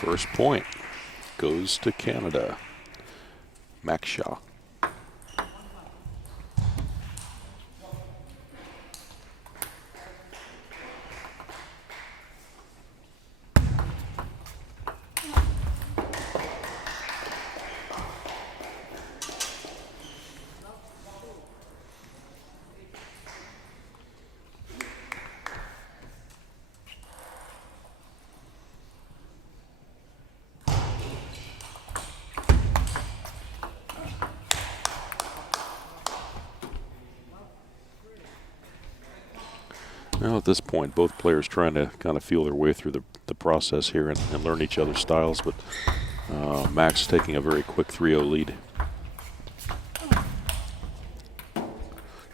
First point goes to Canada. Max Shaw. Now at this point, both players trying to kind of feel their way through the process here and learn each other's styles, but Max taking a very quick 3-0 lead.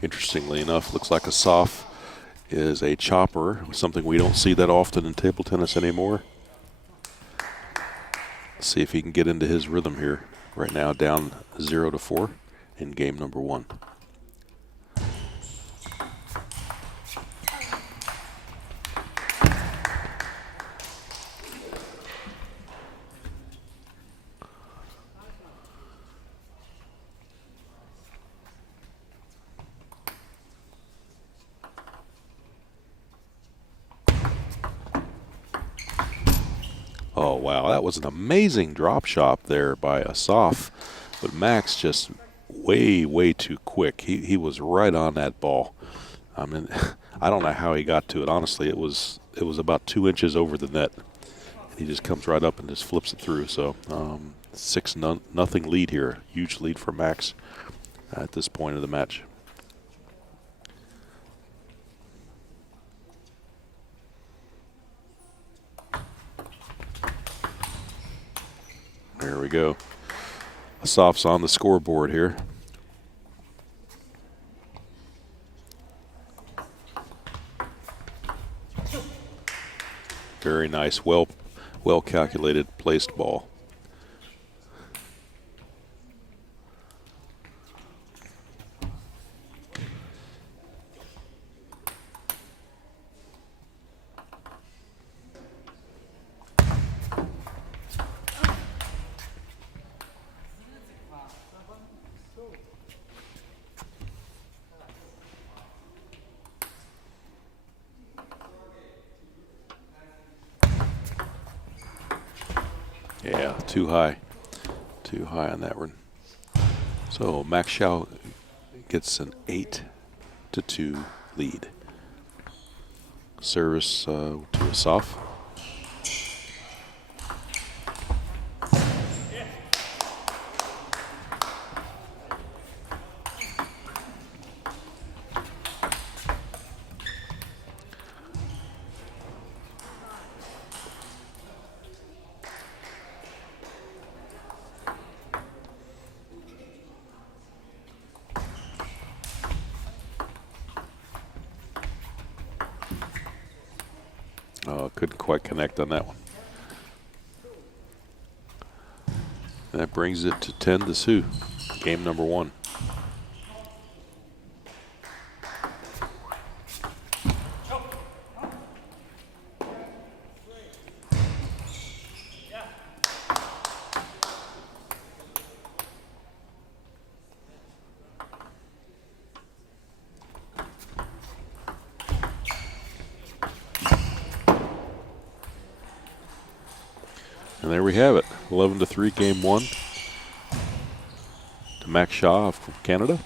Interestingly enough, looks like Asaf is a chopper, something we don't see that often in table tennis anymore. Let's see if he can get into his rhythm here. Right now down 0-4 in game number 1. Oh, wow, that was an amazing drop shot there by Asaf, but Max just way, way too quick. He was right on that ball. I mean, I don't know how he got to it. Honestly, it was about 2 inches over the net. He just comes right up and just flips it through. So 6-0 lead here. Huge lead for Max at this point of the match. There we go. Asaf's on the scoreboard here. Very nice, well calculated, placed ball. Yeah, too high on that one. So Max Shaw gets an 8-2 lead. Service to Asaf. Couldn't quite connect on that one. And that brings it to 10-2. Game number 1. And there we have it, 11-3, game 1 to Max Shaw from Canada.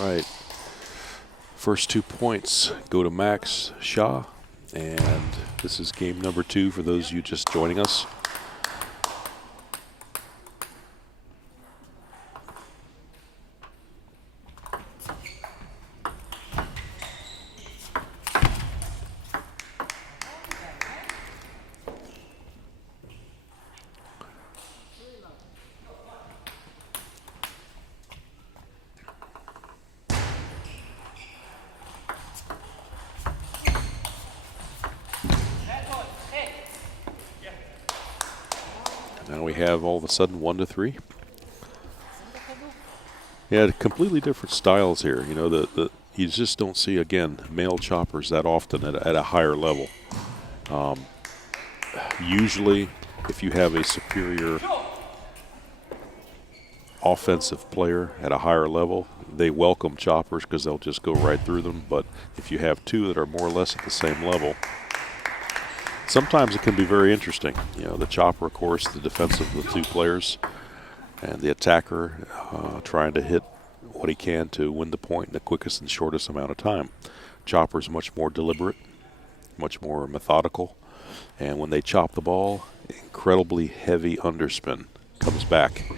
All right. First 2 points go to Max Shaw, and this is game number 2 for those of you just joining us. Now we have all of a sudden 1-3. Yeah, completely different styles here. You know, you just don't see, again, male choppers that often at a higher level. Usually, if you have a superior offensive player at a higher level, they welcome choppers because they'll just go right through them. But if you have two that are more or less at the same level, sometimes it can be very interesting. You know, the chopper, of course, the defense of the two players, and the attacker trying to hit what he can to win the point in the quickest and shortest amount of time. Chopper's much more deliberate, much more methodical, and when they chop the ball, incredibly heavy underspin comes back.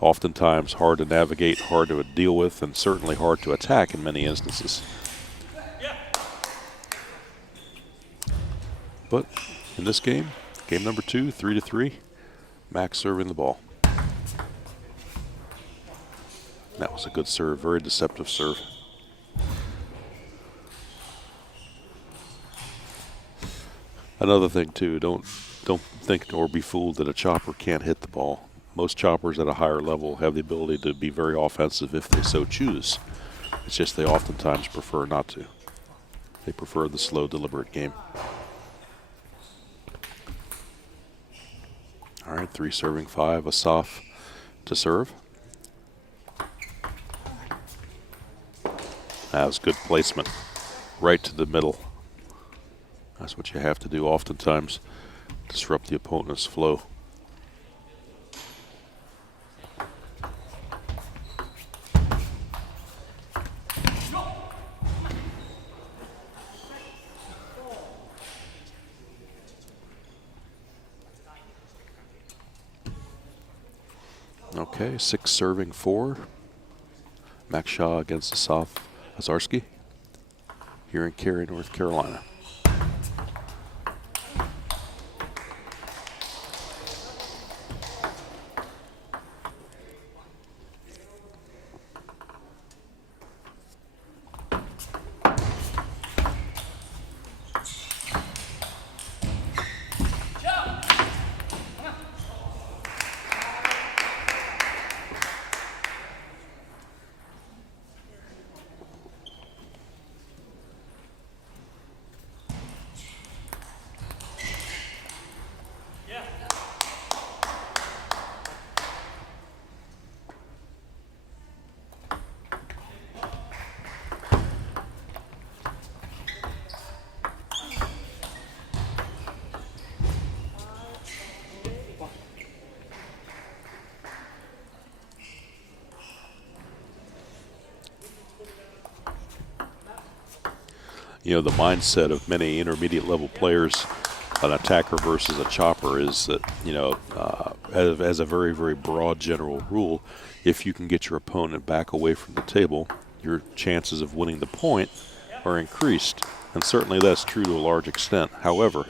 Oftentimes hard to navigate, hard to deal with, and certainly hard to attack in many instances. But in this game, game number 2, 3-3, Max serving the ball. That was a good serve, very deceptive serve. Another thing too, don't think or be fooled that a chopper can't hit the ball. Most choppers at a higher level have the ability to be very offensive if they so choose. It's just they oftentimes prefer not to. They prefer the slow, deliberate game. All right, 3 serving 5, Asaf to serve. That was good placement, right to the middle. That's what you have to do oftentimes, disrupt the opponent's flow. Okay, 6 serving 4. Max Shaw against Asaf Azarsky here in Cary, North Carolina. You know, the mindset of many intermediate level players, an attacker versus a chopper, is that, you know, as a very, very broad general rule, if you can get your opponent back away from the table, your chances of winning the point are increased. And certainly that's true to a large extent. However,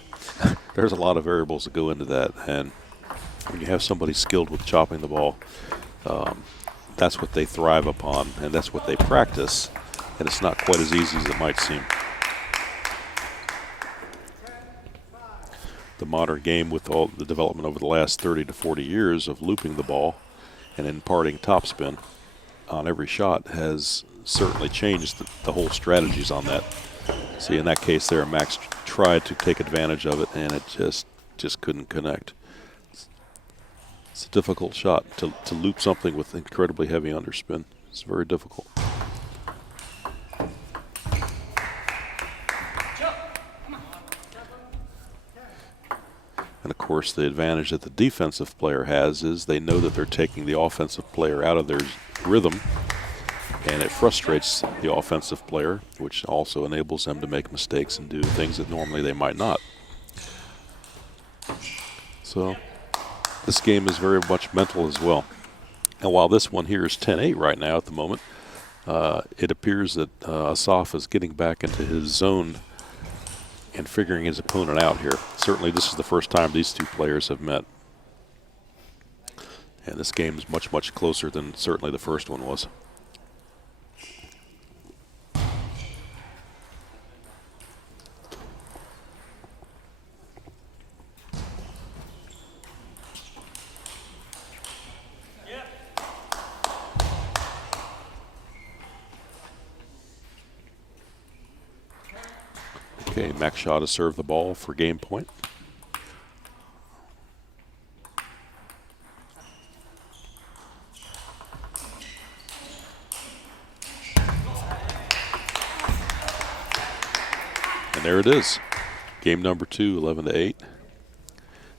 there's a lot of variables that go into that. And when you have somebody skilled with chopping the ball, that's what they thrive upon, and that's what they practice. And it's not quite as easy as it might seem. The modern game, with all the development over the last 30 to 40 years of looping the ball and imparting topspin on every shot, has certainly changed the whole strategies on that. See, in that case there, Max tried to take advantage of it, and it just couldn't connect. It's a difficult shot to loop something with incredibly heavy underspin. It's very difficult. And of course, the advantage that the defensive player has is they know that they're taking the offensive player out of their rhythm, And it frustrates the offensive player, which also enables them to make mistakes and do things that normally they might not. So this game is very much mental as well. And while this one here is 10-8 right now at the moment, it appears that Asaf is getting back into his zone and figuring his opponent out here. Certainly this is the first time these two players have met. And this game is much, much closer than certainly the first one was. Okay, Max Shaw to serve the ball for game point. And there it is. Game number 2, 11-8.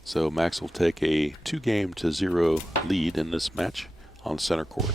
So Max will take a 2-0 lead in this match on center court.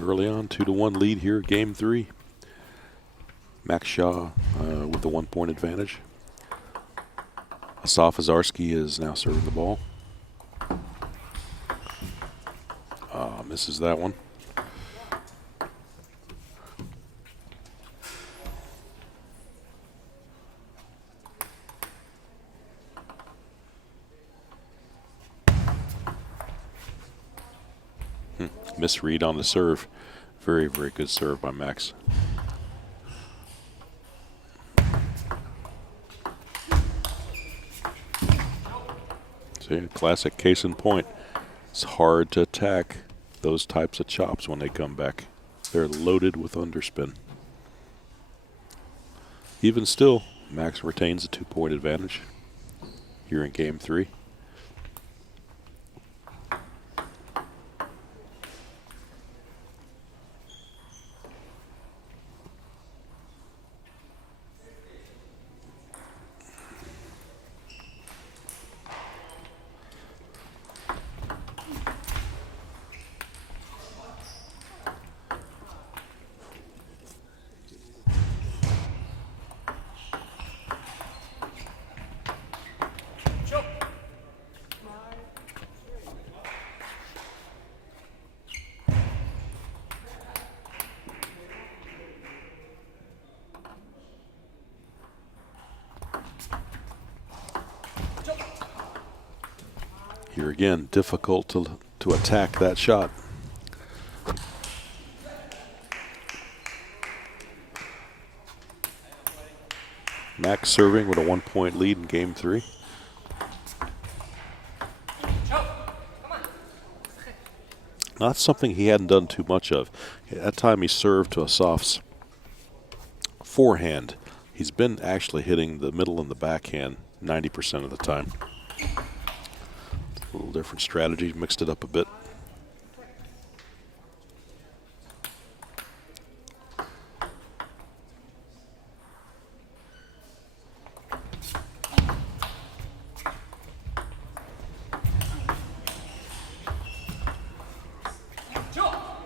Early on, 2-1 lead here, game 3. Max Shaw with the 1-point advantage. Asaf Azarsky is now serving the ball. Misses that one. Misread on the serve. Very, very good serve by Max. See, classic case in point. It's hard to attack those types of chops when they come back. They're loaded with underspin. Even still, Max retains a 2-point advantage here in game 3. Here again, difficult to attack that shot. Max serving with a 1-point lead in game 3. Not something he hadn't done too much of. At that time he served to Asaf's forehand. He's been actually hitting the middle and the backhand 90% of the time. little different strategy, mixed it up a bit.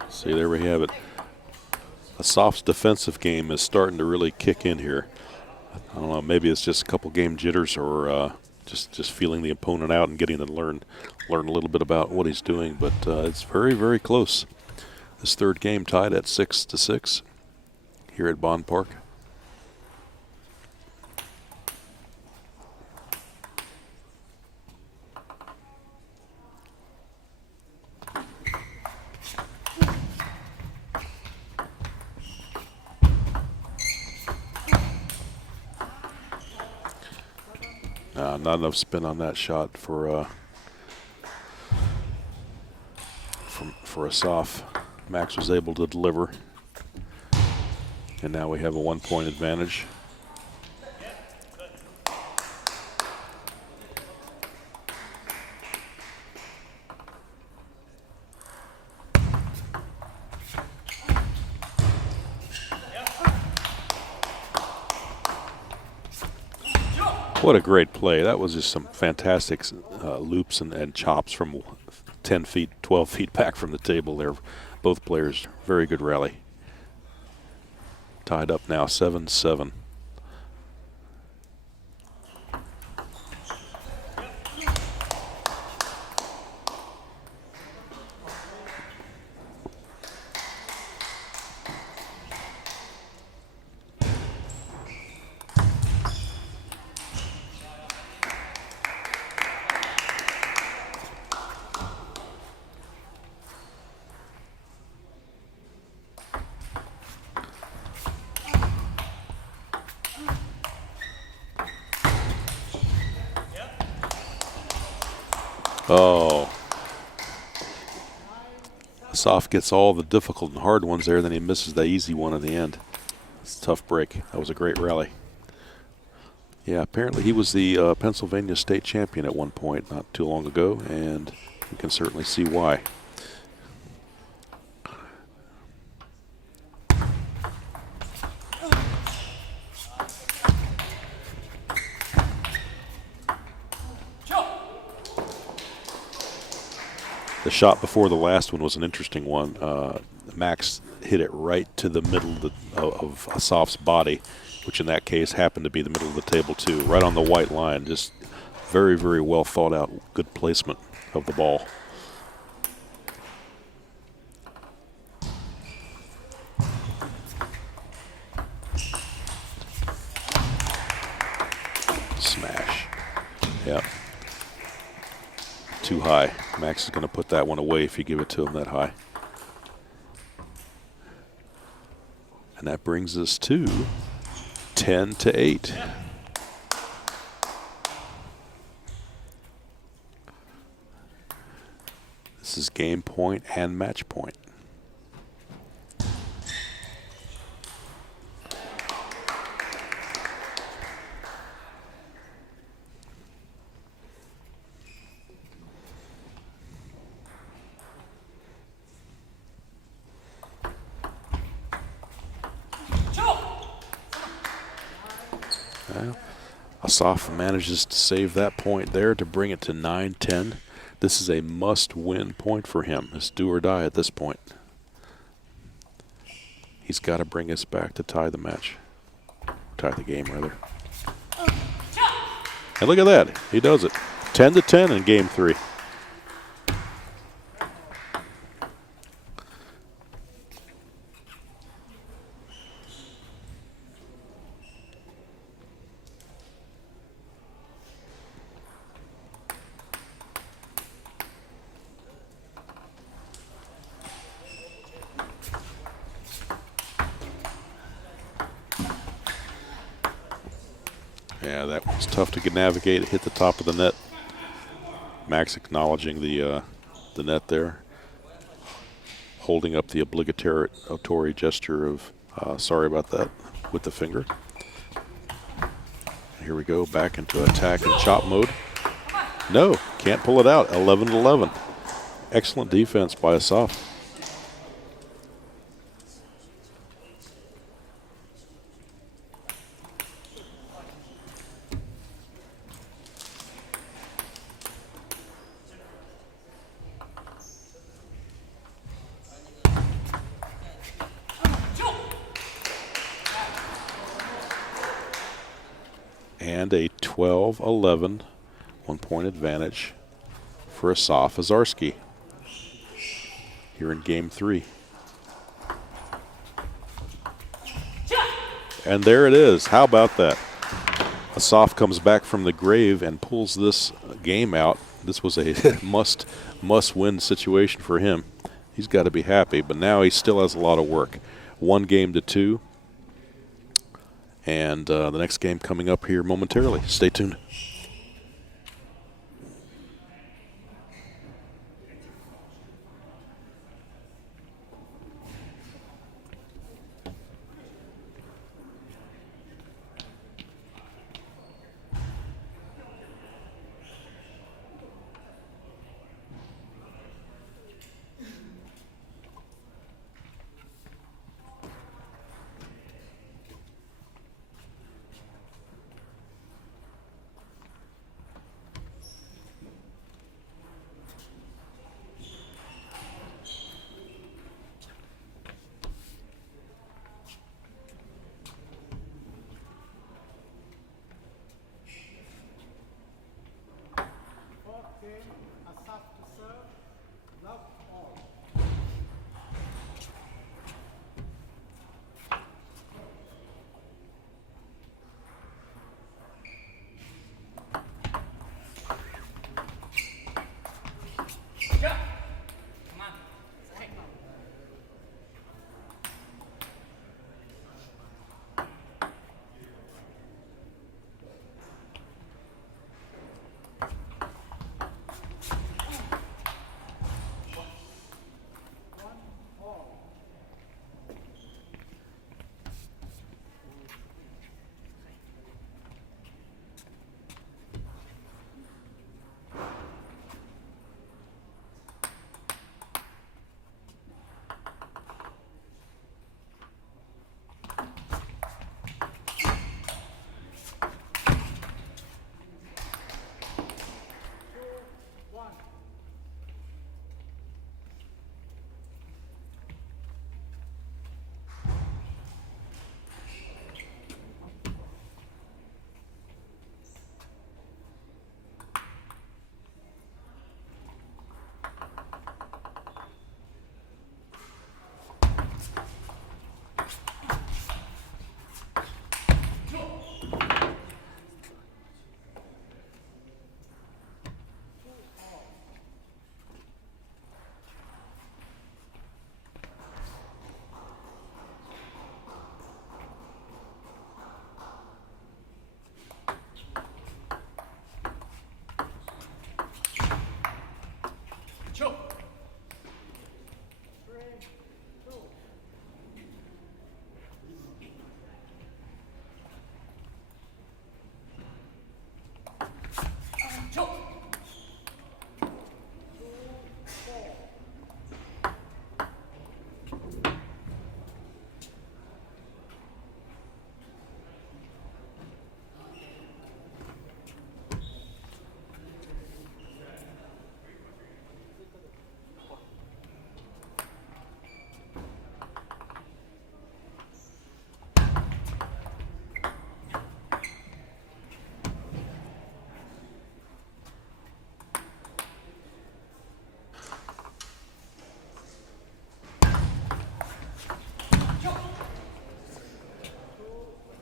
See, there we have it. Asaf's defensive game is starting to really kick in here. I don't know, maybe it's just a couple game jitters or just feeling the opponent out and getting to learn a little bit about what he's doing. But it's very, very close. This third game tied at 6-6 here at Bond Park. Not enough spin on that shot for Asaf. Max was able to deliver, and now we have a 1-point advantage. What a great play. That was just some fantastic loops and chops from 10 feet, 12 feet back from the table there. Both players, very good rally. Tied up now 7-7. Oh. Asaf gets all the difficult and hard ones there, then he misses the easy one at the end. It's a tough break. That was a great rally. Yeah, apparently he was the Pennsylvania state champion at one point not too long ago, and you can certainly see why. The shot before the last one was an interesting one. Max hit it right to the middle of Asaf's body, which in that case happened to be the middle of the table too, right on the white line. Just very, very well thought out, good placement of the ball. Smash. Yep. Too high. Max is going to put that one away if you give it to him that high. And that brings us to 10-8. This is game point and match point. Asaf manages to save that point there to bring it to 9-10. This is a must-win point for him. It's do or die at this point. He's got to bring us back to tie the match. Tie the game, rather. And look at that. He does it. 10-10 in game 3. Yeah, that was tough to navigate. It hit the top of the net. Max acknowledging the net there, holding up the obligatory gesture of sorry about that with the finger. Here we go, back into attack and chop mode. No, can't pull it out. 11-11. Excellent defense by Asaf. And a 12-11 one-point advantage for Asaf Azarsky here in Game 3. And there it is. How about that? Asaf comes back from the grave and pulls this game out. This was a must-win situation for him. He's got to be happy, but now he still has a lot of work. 1-2. And the next game coming up here momentarily. Stay tuned.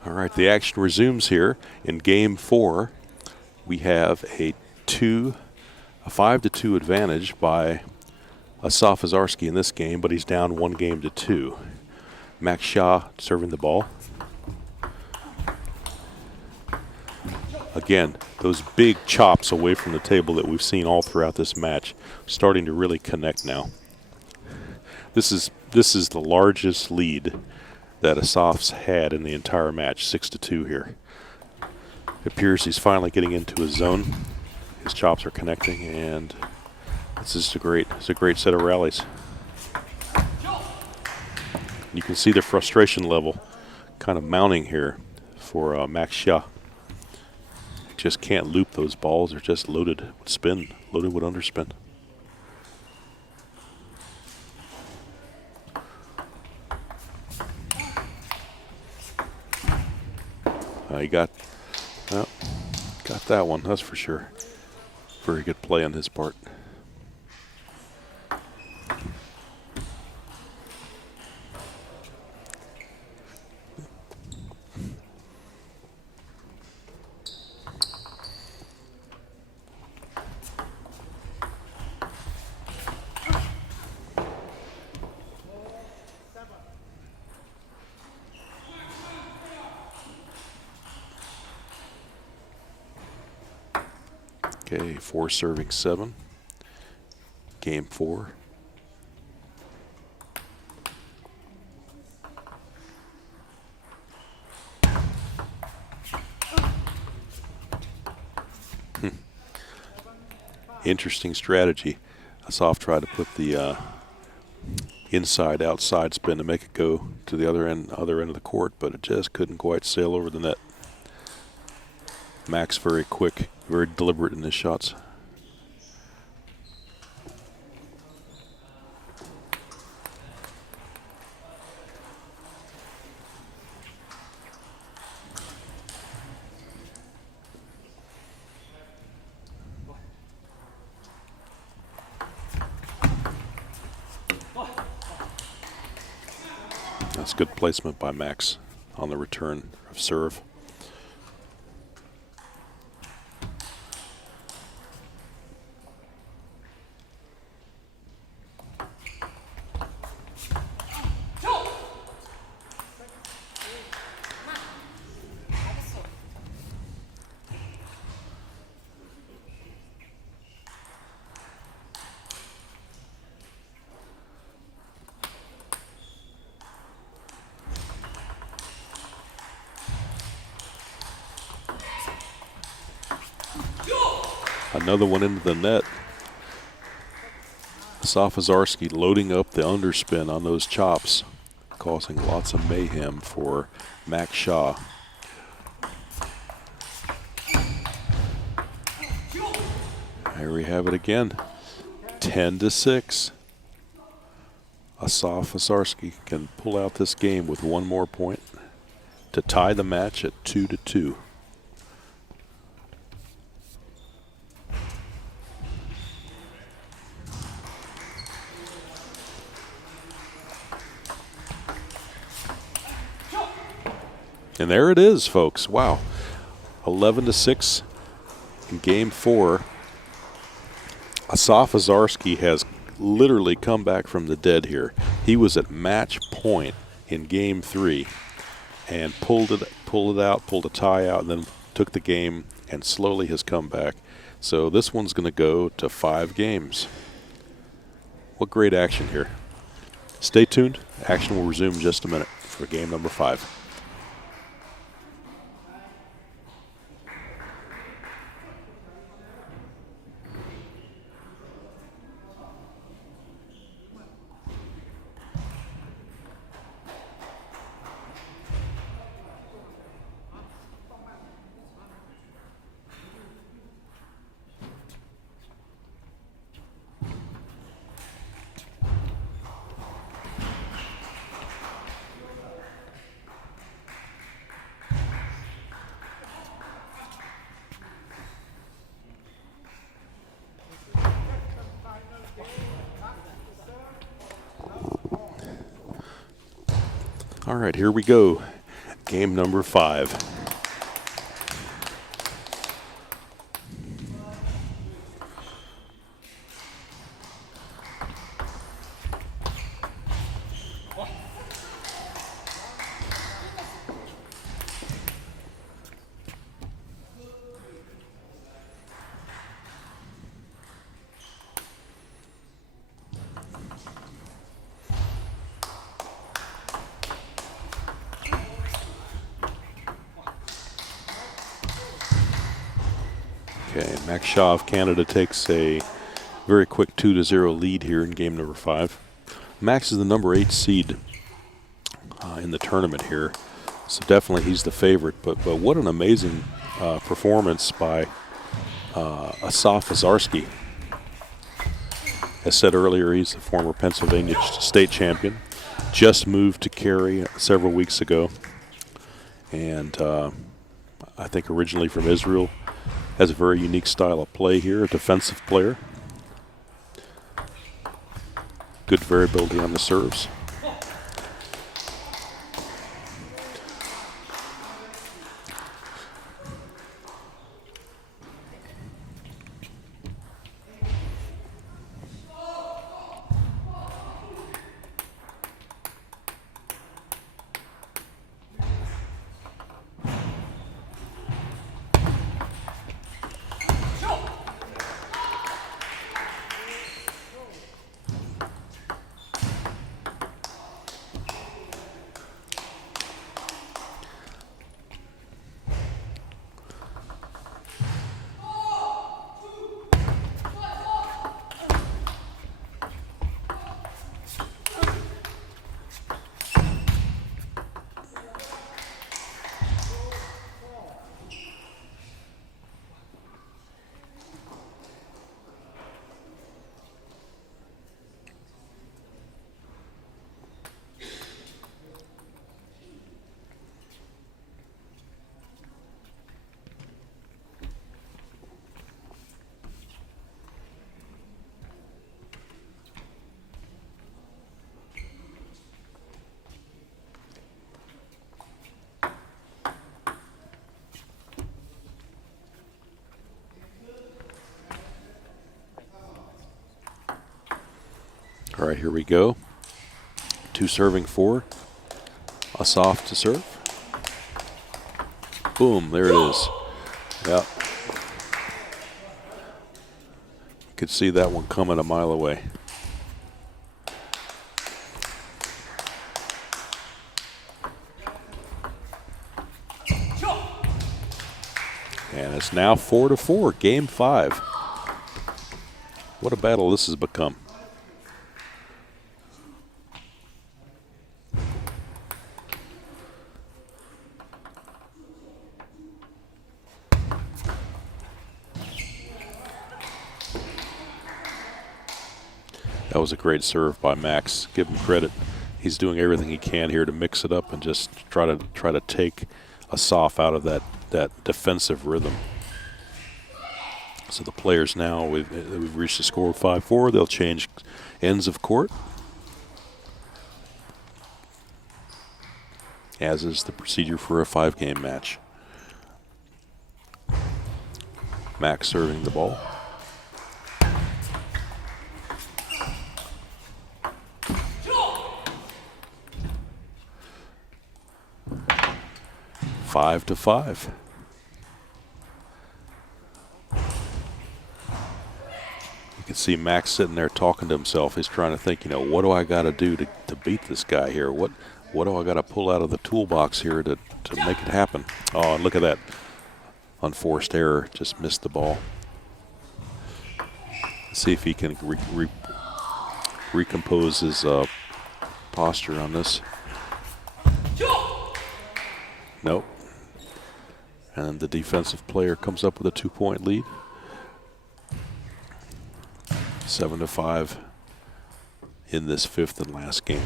All right, the action resumes here in Game 4. We have a 5-2 advantage by Asaf Azarsky in this game, but he's down 1-2. Max Shah serving the ball. Again, those big chops away from the table that we've seen all throughout this match, starting to really connect now. This is the largest lead that Asaf's had in the entire match, 6-2 here. It appears he's finally getting into his zone. His chops are connecting, and it's just a great set of rallies. You can see the frustration level kind of mounting here for Max Xia. Just can't loop those balls. They're just loaded with spin, loaded with underspin. He got that one, that's for sure. Very good play on his part. Okay, 4 serving 7. Game 4. Interesting strategy. Asaf tried to put the inside-outside spin to make it go to the other end of the court, but it just couldn't quite sail over the net. Max very quick, very deliberate in his shots. That's good placement by Max on the return of serve. Another one into the net. Asaf Azarsky loading up the underspin on those chops, causing lots of mayhem for Max Xia. Here we have it again. 10-6. Asaf Azarsky can pull out this game with one more point to tie the match at 2-2. And there it is, folks. Wow. 11-6 in Game 4. Asaf Azarsky has literally come back from the dead here. He was at match point in Game 3 and pulled a tie out, and then took the game and slowly has come back. So this one's going to go to 5 games. What great action here. Stay tuned. Action will resume in just a minute for game number 5. All right, here we go. Game number 5. Okay, Max Shaw of Canada takes a very quick 2-0 lead here in game number 5. Max is the number 8 seed in the tournament here, so definitely he's the favorite. But what an amazing performance by Asaf Azarsky. As said earlier, he's the former Pennsylvania state champion. Just moved to Cary several weeks ago, and I think originally from Israel. Has a very unique style of play here, a defensive player. Good variability on the serves. All right, here we go. 2 serving 4. Asaf to serve. Boom, there it is. Yep. Could see that one coming a mile away. And it's now 4-4, game 5. What a battle this has become. That was a great serve by Max. Give him credit. He's doing everything he can here to mix it up and just try to take Asaf out of that defensive rhythm. So the players now, we've reached a score of 5-4. They'll change ends of court, as is the procedure for a 5-game match. Max serving the ball. Five to 5. You can see Max sitting there talking to himself. He's trying to think, what do I got to do to beat this guy here? What do I got to pull out of the toolbox here to make it happen? Oh, and look at that. Unforced error. Just missed the ball. Let's see if he can recompose his posture on this. Nope. And the defensive player comes up with a 2-point lead. 7-5 in this 5th and last game.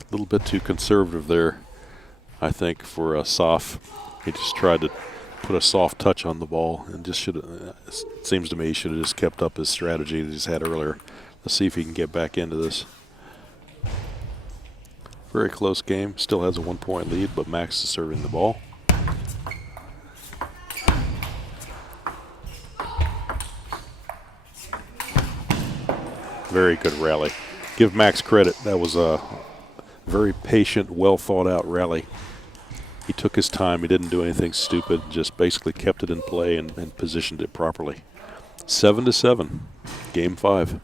A little bit too conservative there, I think, for Asaf. He just tried to put a soft touch on the ball and just should have, it seems to me, he should have just kept up his strategy that he's had earlier. Let's see if he can get back into this. Very close game. Still has a 1-point lead, but Max is serving the ball. Very good rally. Give Max credit. That was a very patient, well thought out rally. He took his time. He didn't do anything stupid. Just basically kept it in play and positioned it properly. 7-7, game 5.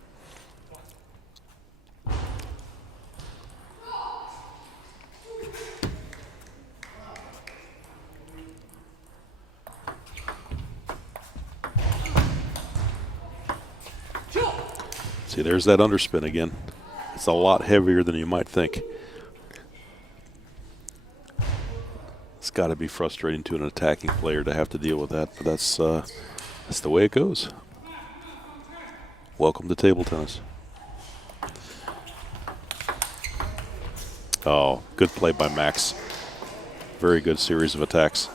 See, there's that underspin again. It's a lot heavier than you might think. It's got to be frustrating to an attacking player to have to deal with that, but that's the way it goes. Welcome to table tennis. Oh, good play by Max. Very good series of attacks.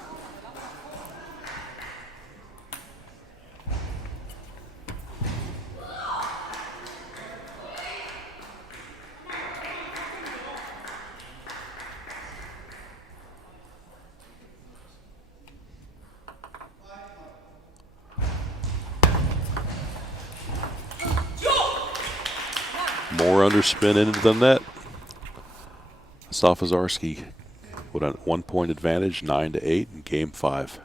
More underspin into the net. Asaf Azarsky with a 1-point advantage, 9-8 in game 5.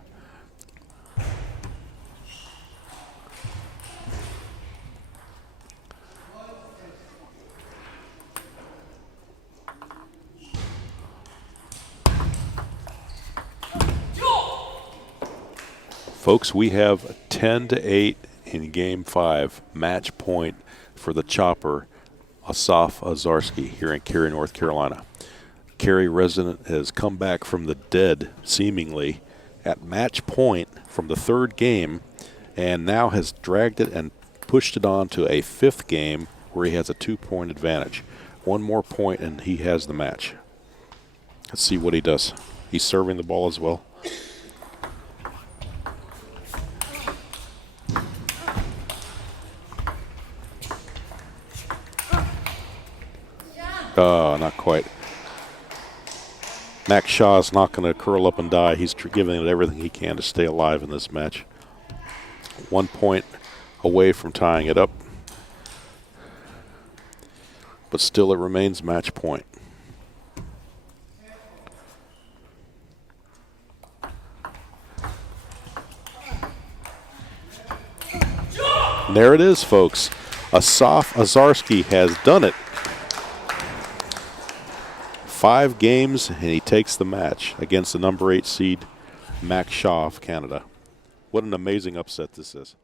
Folks, we have 10-8 in game 5. Match point for the chopper, Asaf Azarsky, here in Cary, North Carolina. Cary resident has come back from the dead, seemingly, at match point from the 3rd game, and now has dragged it and pushed it on to a 5th game where he has a 2-point advantage. One more point and he has the match. Let's see what he does. He's serving the ball as well. Not quite. Max Shaw is not going to curl up and die. He's giving it everything he can to stay alive in this match. 1 point away from tying it up. But still it remains match point. And there it is, folks. Asaf Azarsky has done it. 5 games, and he takes the match against the number 8 seed, Max Shaw of Canada. What an amazing upset this is.